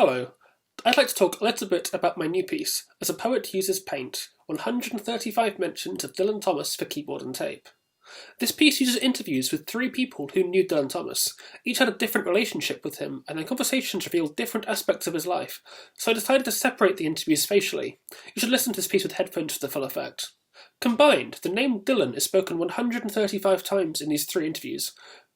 Hello. I'd like to talk a little bit about my new piece, As a Poet Uses Paint, 135 Mentions of Dylan Thomas for Keyboard and Tape. This piece uses interviews with three people who knew Dylan Thomas. Each had a different relationship with him, and their conversations revealed different aspects of his life, so I decided to separate the interviews spatially. You should listen to this piece with headphones for the full effect. Combined, the name Dylan is spoken 135 times in these three interviews.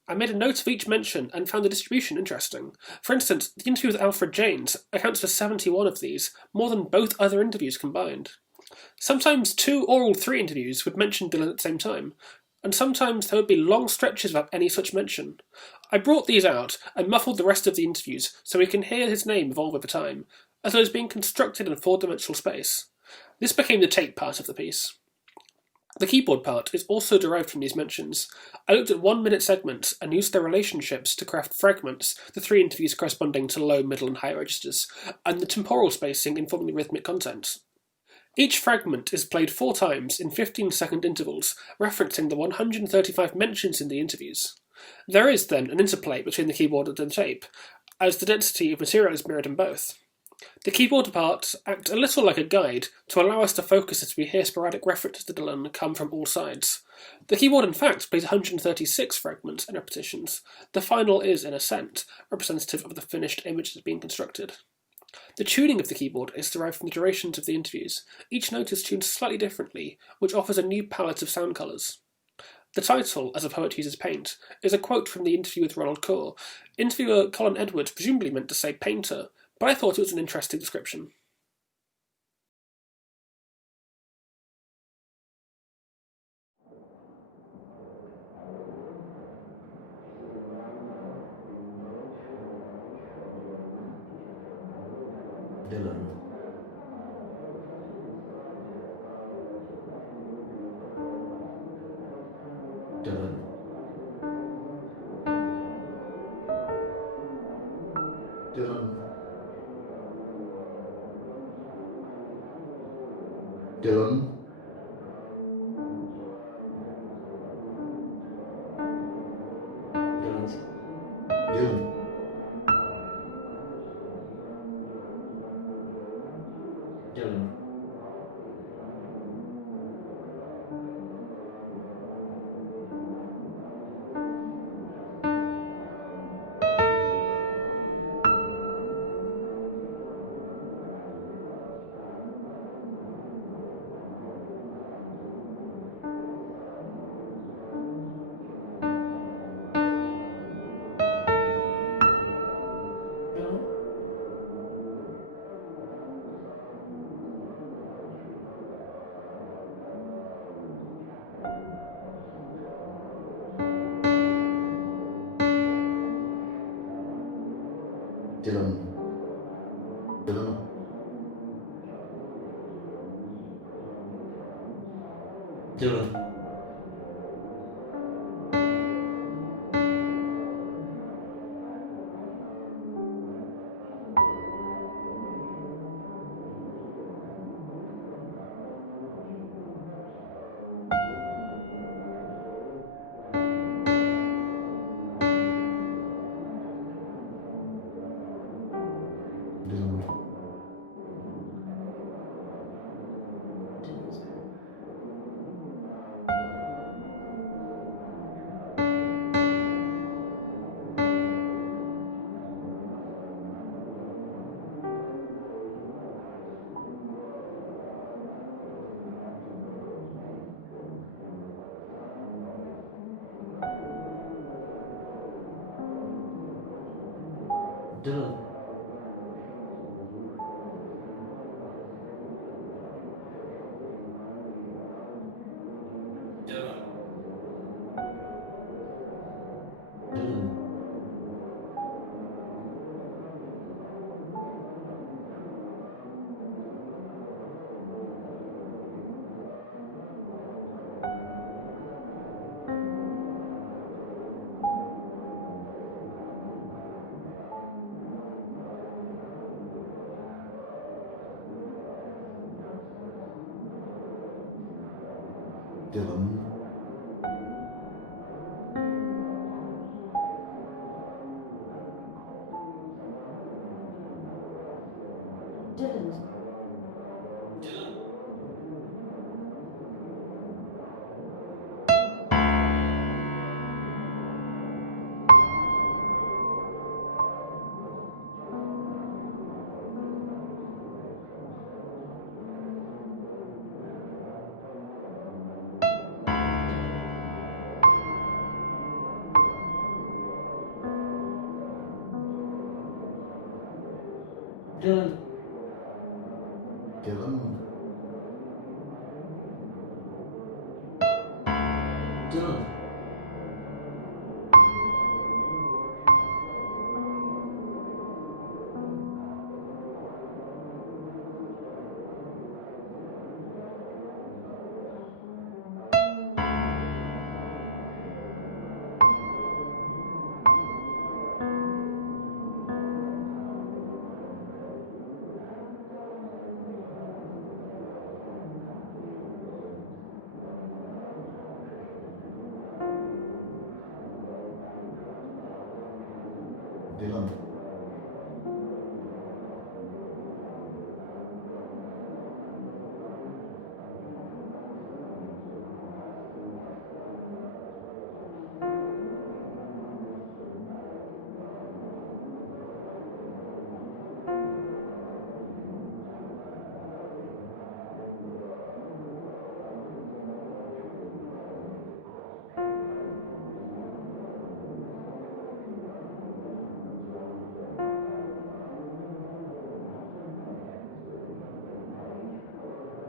I made a note of each mention and found the distribution interesting. For instance, the interview with Alfred Janes accounts for 71 of these, more than both other interviews combined. Sometimes two or all three interviews would mention Dylan at the same time, and sometimes there would be long stretches without any such mention. I brought these out and muffled the rest of the interviews so we can hear his name evolve over time, as though it was being constructed in four-dimensional space. This became the tape part of the piece. The keyboard part is also derived from these mentions. I looked at 1-minute segments and used their relationships to craft fragments, the three interviews corresponding to low, middle, and high registers, and the temporal spacing informing the rhythmic content. Each fragment is played 4 times in 15-second intervals, referencing the 135 mentions in the interviews. There is, then, an interplay between the keyboard and the tape, as the density of material is mirrored in both. The keyboard parts act a little like a guide to allow us to focus as we hear sporadic references to Dylan come from all sides. The keyboard in fact plays 136 fragments and repetitions. The final is, in a sense, representative of the finished image that's being constructed. The tuning of the keyboard is derived from the durations of the interviews. Each note is tuned slightly differently, which offers a new palette of sound colours. The title, As a Poet Uses Paint, is a quote from the interview with Ronald Core. Interviewer Colin Edwards presumably meant to say painter, but I thought it was an interesting description. Dylan. Dylan. Dylan. Dylan. Dylan. Dylan. Dylan. Dylan. Dylan. Dylan. Dylan. Dylan. Dylan. Dylan. Dylan. Dylan.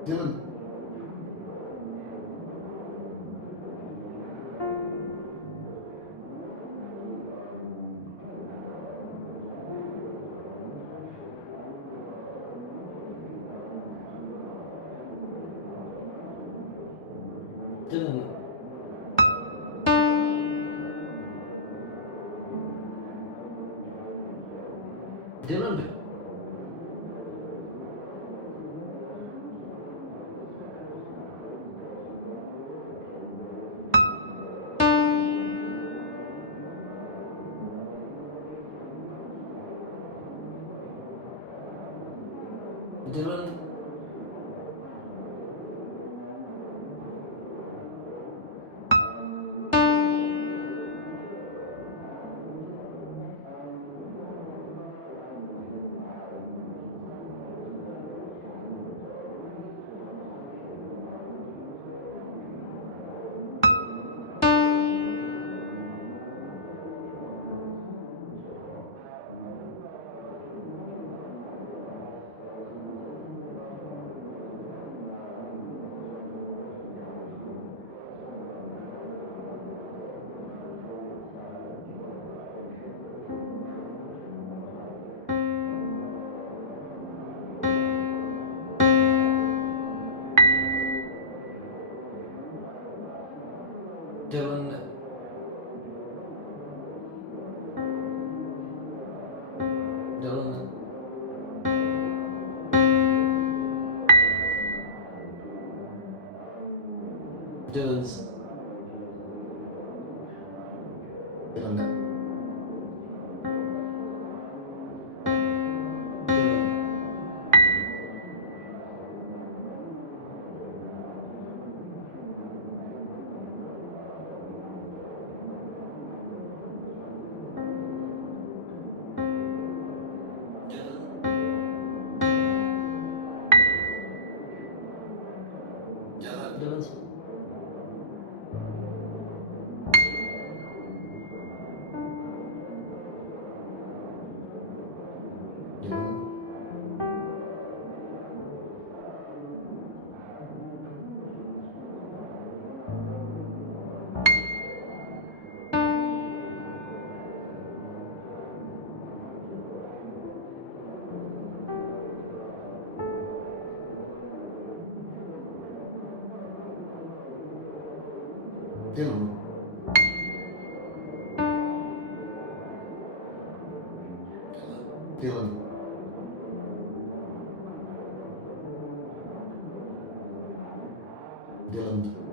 Dylan. Dylan. Dylan. Dylan. Dylan. Dylan. Dylan's. Dylan. Dylan. Dylan's. Dylan. Dylan. Dylan. Dylan.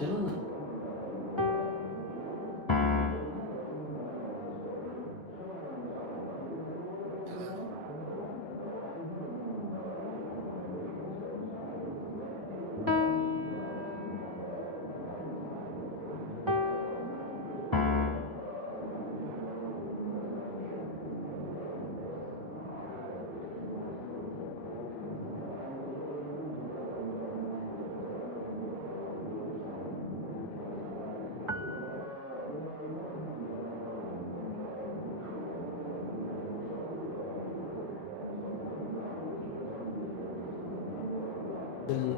Jalan nak. Jalan.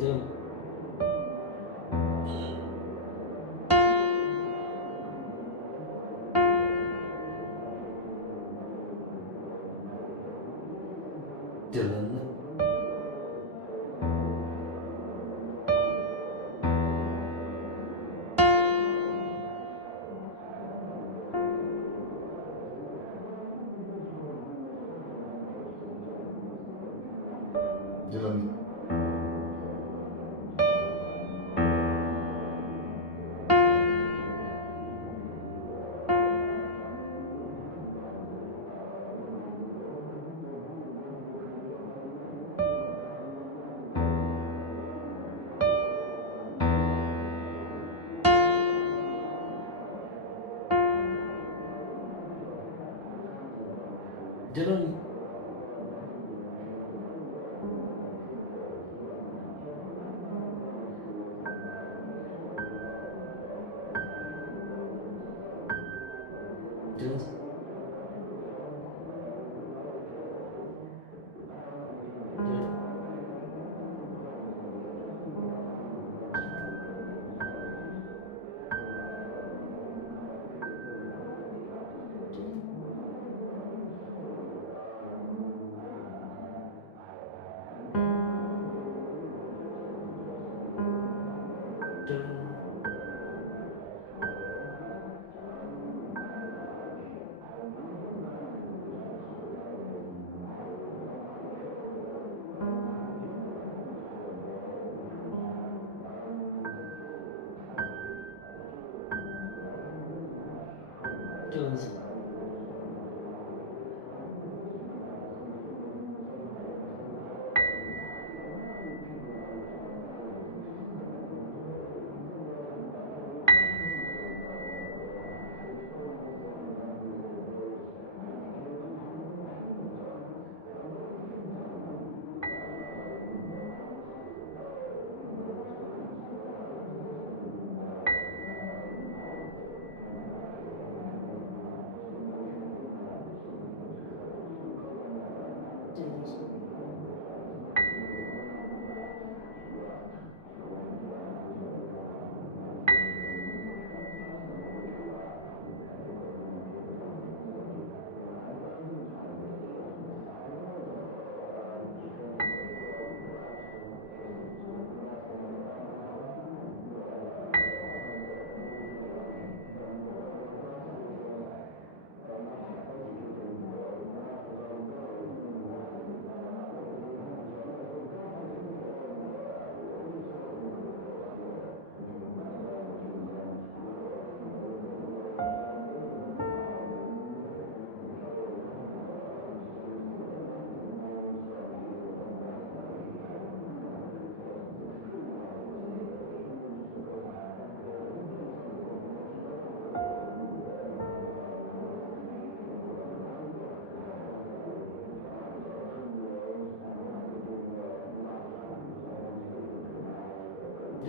Jalan. Jalan. Jalan nak. Jalan. Jalan. Jalan.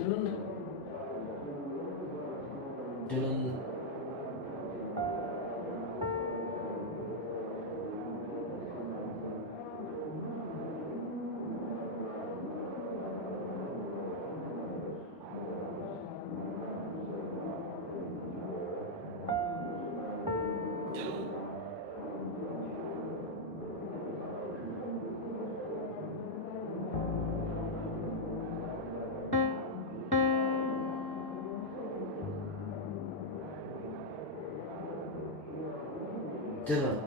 Dylan. Dylan. Dylan. Dylan.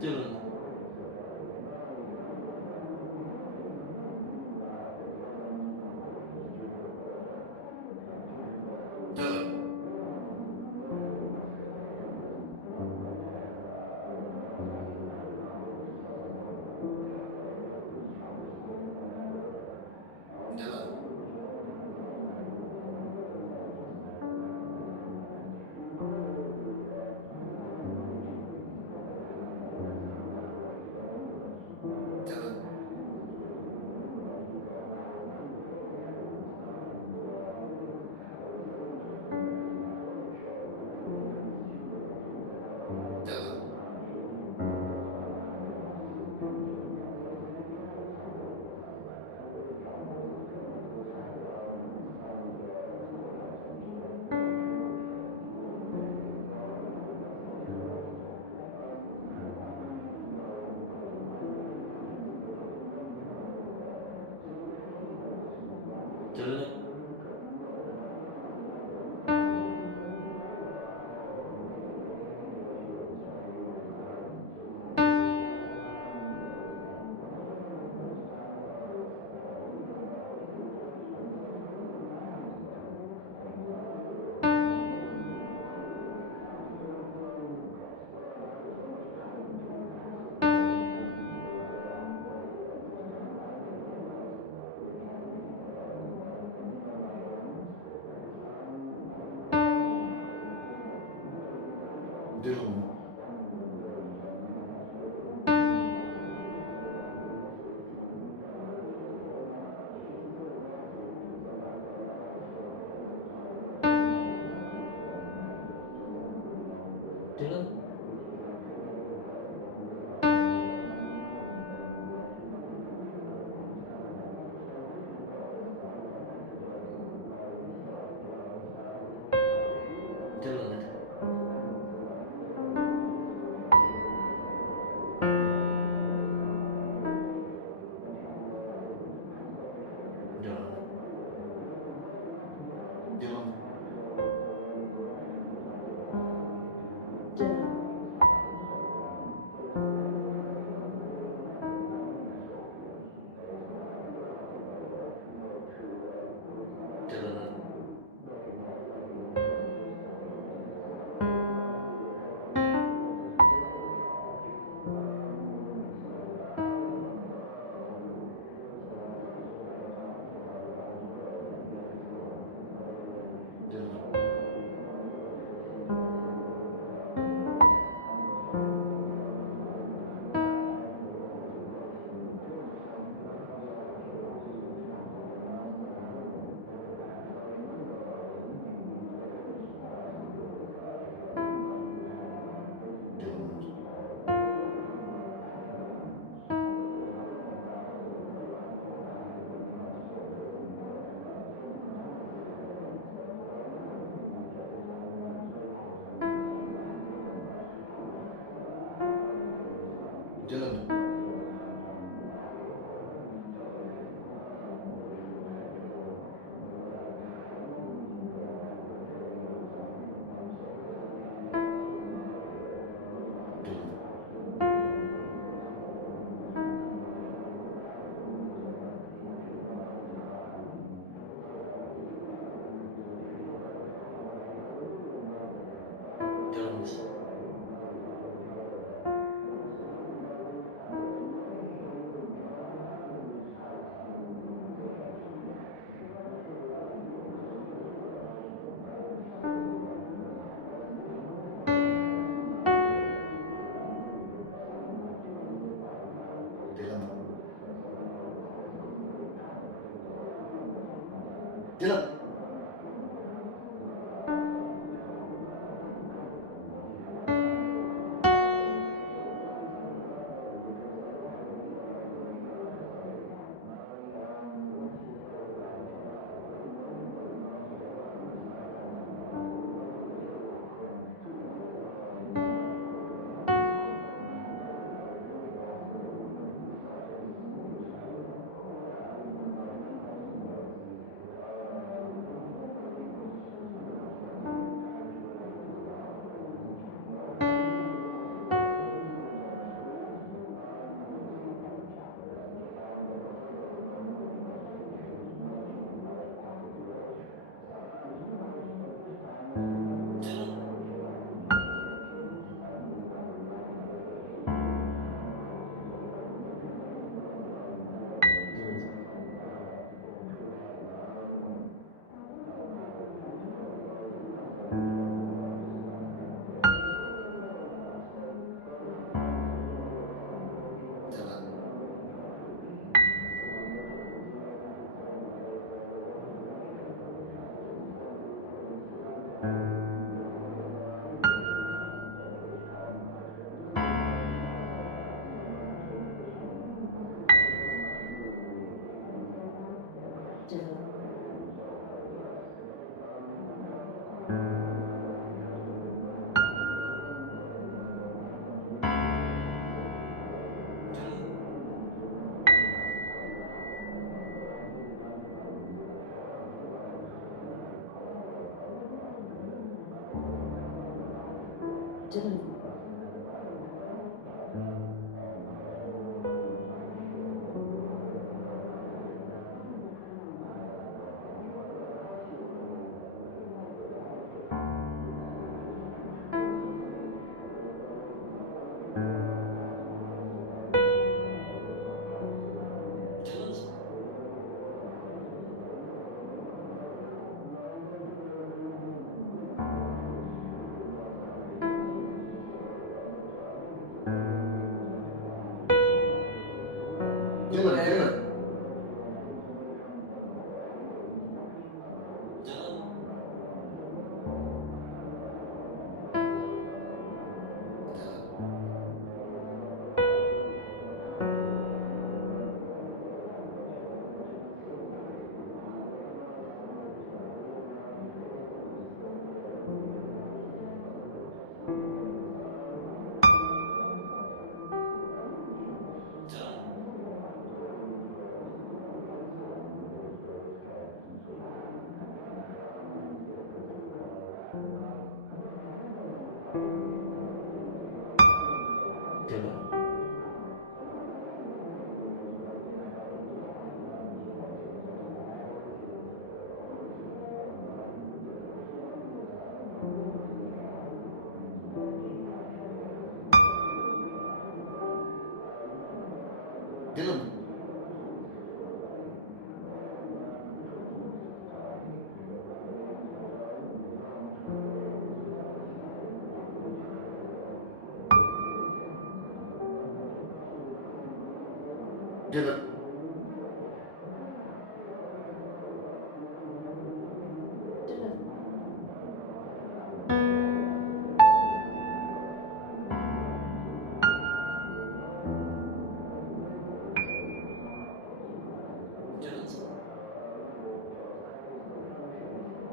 Dylan. Dylan. Dylan. Dylan. Dylan. Dylan. Dylan. Dylan. Dylan. Dylan. Dylan. Dylan.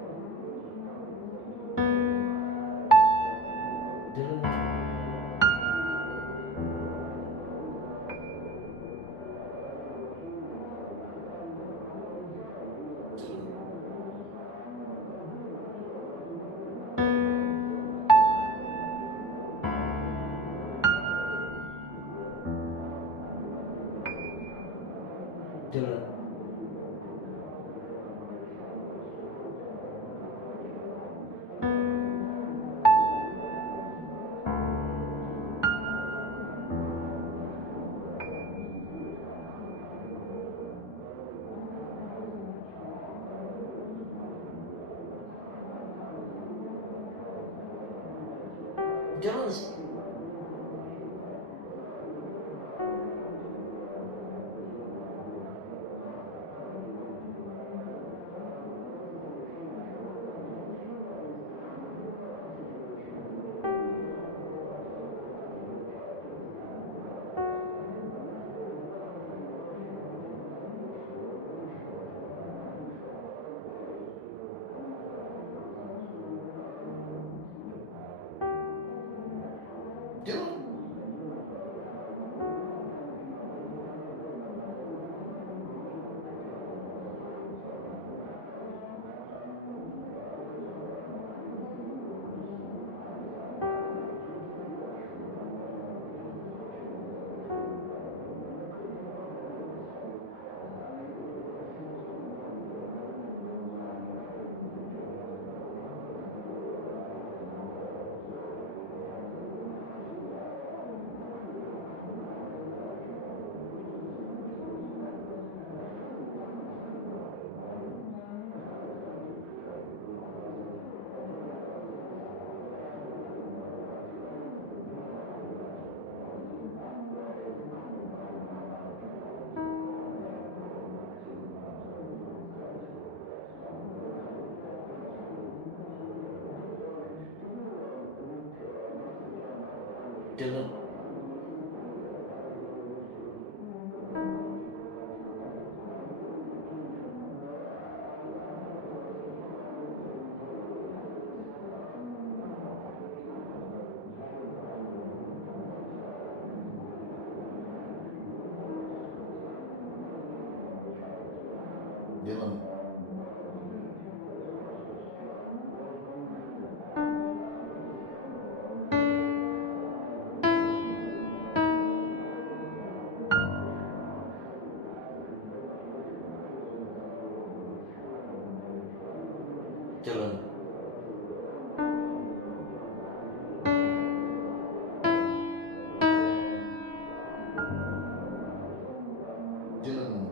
Dylan. Dylan's. Dylan, Dylan, Dylan, Dylan, Dylan,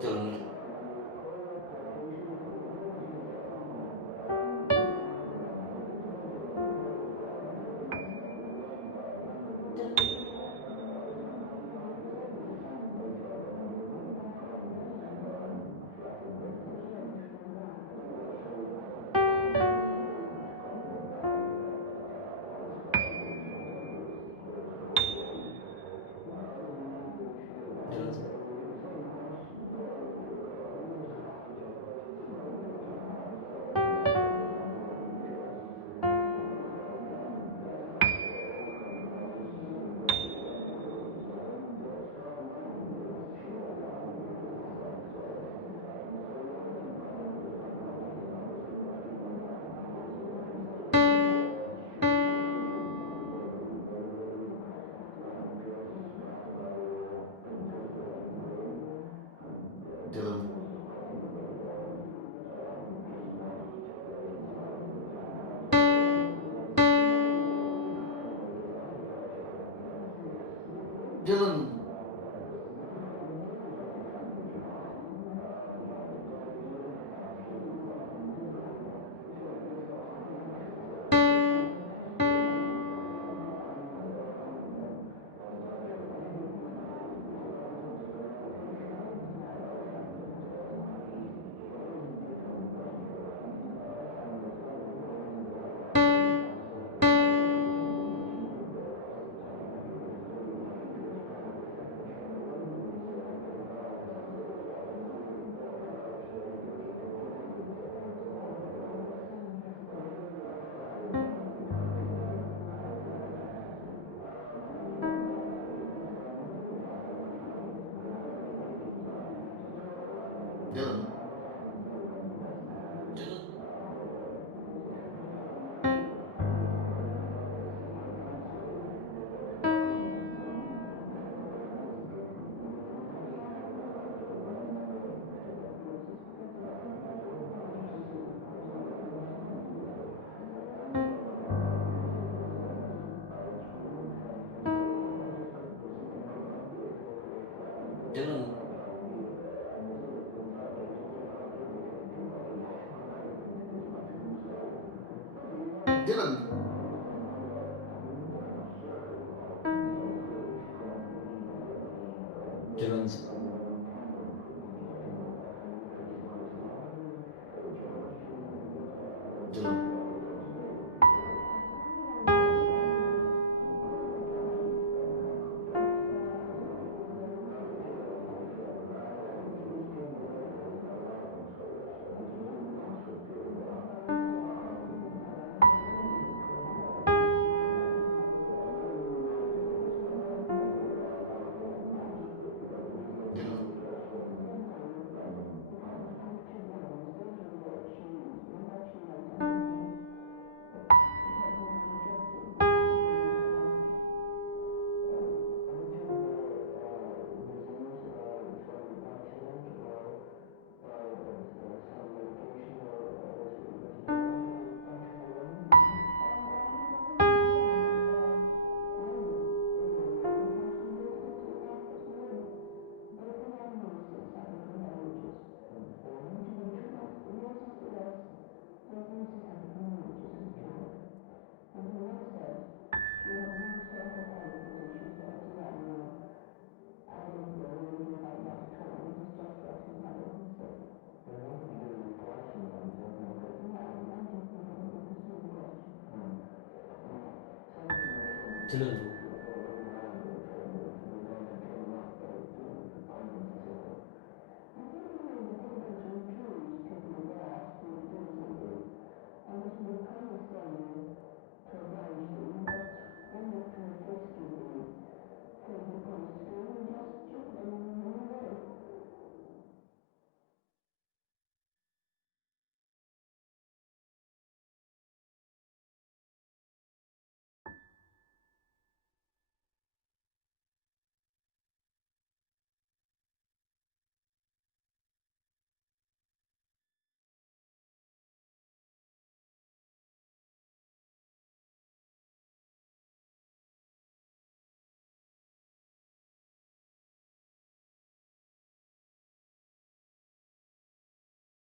Dylan, Dylan, Dylan, Dylan, Dylan, Dylan, Dylan, Dylan's, Dylan, Dylan, Dylan.